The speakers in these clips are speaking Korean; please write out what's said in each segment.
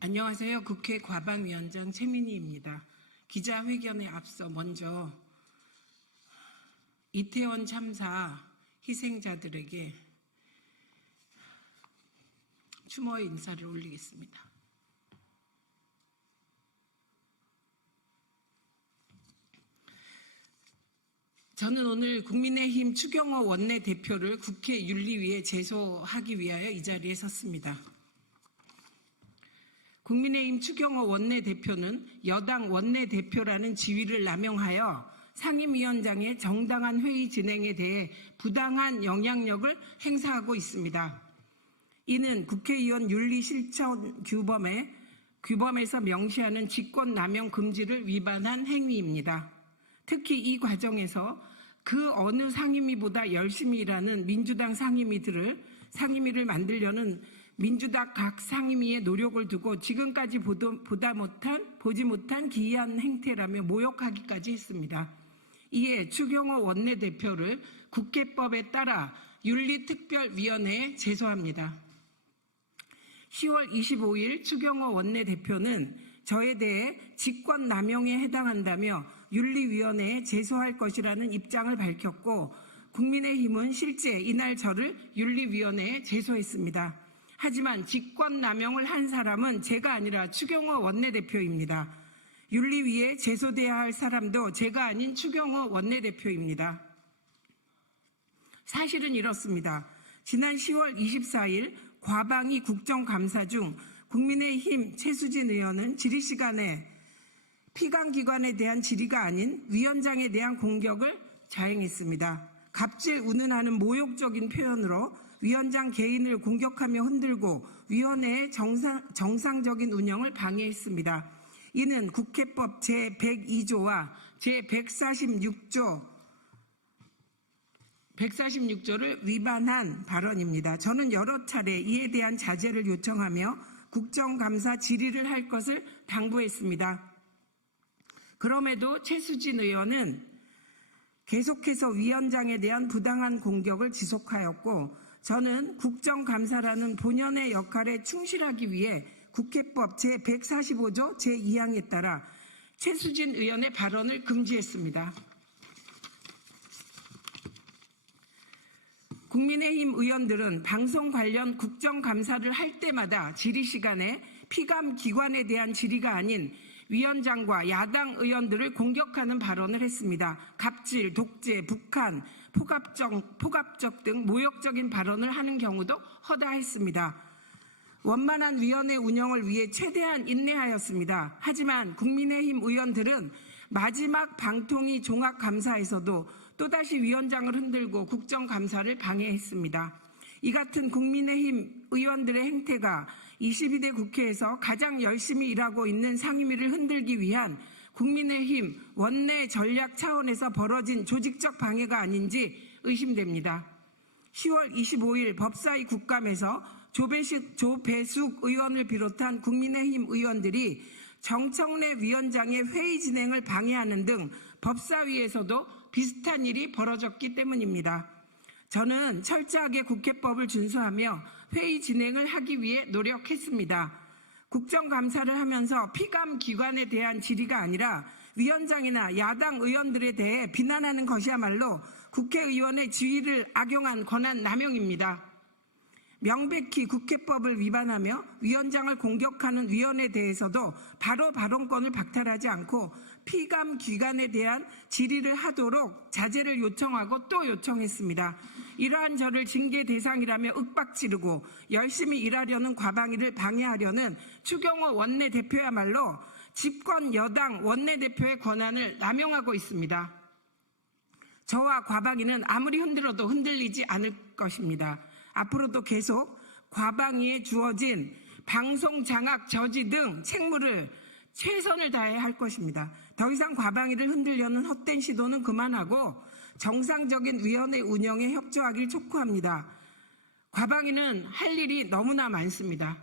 안녕하세요. 국회 과방위원장 최민희입니다. 기자회견에 앞서 먼저 이태원 참사 희생자들에게 추모의 인사를 올리겠습니다. 저는 오늘 국민의힘 추경호 원내대표를 국회 윤리위에 제소하기 위하여 이 자리에 섰습니다. 국민의힘 추경호 원내대표는 여당 원내대표라는 지위를 남용하여 상임위원장의 정당한 회의 진행에 대해 부당한 영향력을 행사하고 있습니다. 이는 국회의원 윤리실천 규범에서 명시하는 직권남용 금지를 위반한 행위입니다. 특히 이 과정에서 그 어느 상임위보다 열심히 일하는 민주당 상임위를 만들려는 민주당 각 상임위의 노력을 두고 지금까지 보지 못한 기이한 행태라며 모욕하기까지 했습니다. 이에 추경호 원내대표를 국회법에 따라 윤리특별위원회에 제소합니다. 10월 25일 추경호 원내대표는 저에 대해 직권남용에 해당한다며 윤리위원회에 제소할 것이라는 입장을 밝혔고 국민의힘은 실제 이날 저를 윤리위원회에 제소했습니다. 하지만 직권남용을 한 사람은 제가 아니라 추경호 원내대표입니다. 윤리위에 제소돼야 할 사람도 제가 아닌 추경호 원내대표입니다. 사실은 이렇습니다. 지난 10월 24일 과방위 국정감사 중 국민의힘 최수진 의원은 질의시간에 피감기관에 대한 질의가 아닌 위원장에 대한 공격을 자행했습니다. 갑질 운운하는 모욕적인 표현으로 위원장 개인을 공격하며 흔들고 위원회의 정상적인 운영을 방해했습니다. 이는 국회법 제102조와 제146조를 위반한 발언입니다. 저는 여러 차례 이에 대한 자제를 요청하며 국정감사 질의를 할 것을 당부했습니다. 그럼에도 최수진 의원은 계속해서 위원장에 대한 부당한 공격을 지속하였고 저는 국정감사라는 본연의 역할에 충실하기 위해 국회법 제145조 제2항에 따라 최수진 의원의 발언을 금지했습니다. 국민의힘 의원들은 방송 관련 국정감사를 할 때마다 질의 시간에 피감기관에 대한 질의가 아닌 위원장과 야당 의원들을 공격하는 발언을 했습니다. 갑질, 독재, 북한, 포갑적 등 모욕적인 발언을 하는 경우도 허다했습니다. 원만한 위원회 운영을 위해 최대한 인내하였습니다. 하지만 국민의힘 의원들은 마지막 방통위 종합감사에서도 또다시 위원장을 흔들고 국정감사를 방해했습니다. 이 같은 국민의힘 의원들의 행태가 22대 국회에서 가장 열심히 일하고 있는 상임위를 흔들기 위한 국민의힘 원내 전략 차원에서 벌어진 조직적 방해가 아닌지 의심됩니다. 10월 25일 법사위 국감에서 조배숙 의원을 비롯한 국민의힘 의원들이 정청래 위원장의 회의 진행을 방해하는 등 법사위에서도 비슷한 일이 벌어졌기 때문입니다. 저는 철저하게 국회법을 준수하며 회의 진행을 하기 위해 노력했습니다. 국정감사를 하면서 피감기관에 대한 질의가 아니라 위원장이나 야당 의원들에 대해 비난하는 것이야말로 국회의원의 지위를 악용한 권한 남용입니다. 명백히 국회법을 위반하며 위원장을 공격하는 위원에 대해서도 바로 발언권을 박탈하지 않고 피감기관에 대한 질의를 하도록 자제를 요청하고 또 요청했습니다. 이러한 저를 징계 대상이라며 윽박지르고 열심히 일하려는 과방위를 방해하려는 추경호 원내대표야말로 집권 여당 원내대표의 권한을 남용하고 있습니다. 저와 과방위는 아무리 흔들어도 흔들리지 않을 것입니다. 앞으로도 계속 과방위에 주어진 방송 장악 저지 등 책무를 최선을 다해 할 것입니다. 더 이상 과방위를 흔들려는 헛된 시도는 그만하고 정상적인 위원회 운영에 협조하길 촉구합니다. 과방위는 할 일이 너무나 많습니다.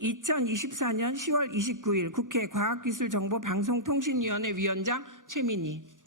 2024년 10월 29일 국회 과학기술정보방송통신위원회 위원장 최민희.